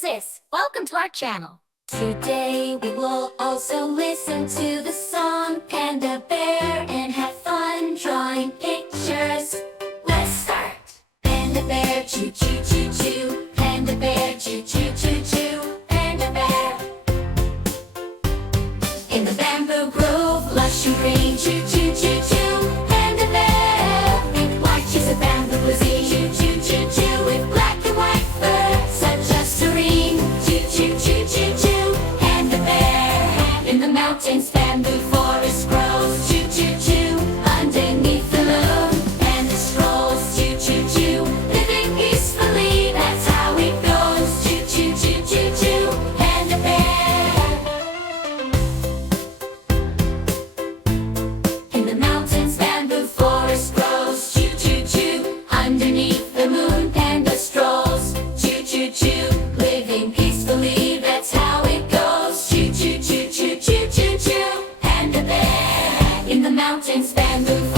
sis, welcome to our channel. Today we will also listen to the song Panda Bear and have fun drawing pictures. Let's start! Panda Bear, choo choo choo choo. Panda Bear, choo choo choo choo. Panda Bear. In the bamboo grove, lush and green, choo choo choo choo. Panda Bear. Pink white cheese of bamboo lizzie, choo choo choo choo. With black and white fur, such as serene, choo choo choo choo choo. Panda Bear. In the mountains, bamboo forest grows, choo choo choo. Underneath the moon, panda strolls, choo choo choo. Living peacefully, that's how it goes, choo choo choo choo choo. Panda Bear. In the mountains, bamboo forest grows, choo choo choo. Underneath the moon, panda strolls, choo choo choo. Living peacefully, that's how it goes, choo choo choo choo choo choo choo. Panda Bear. In the mountains, bamboo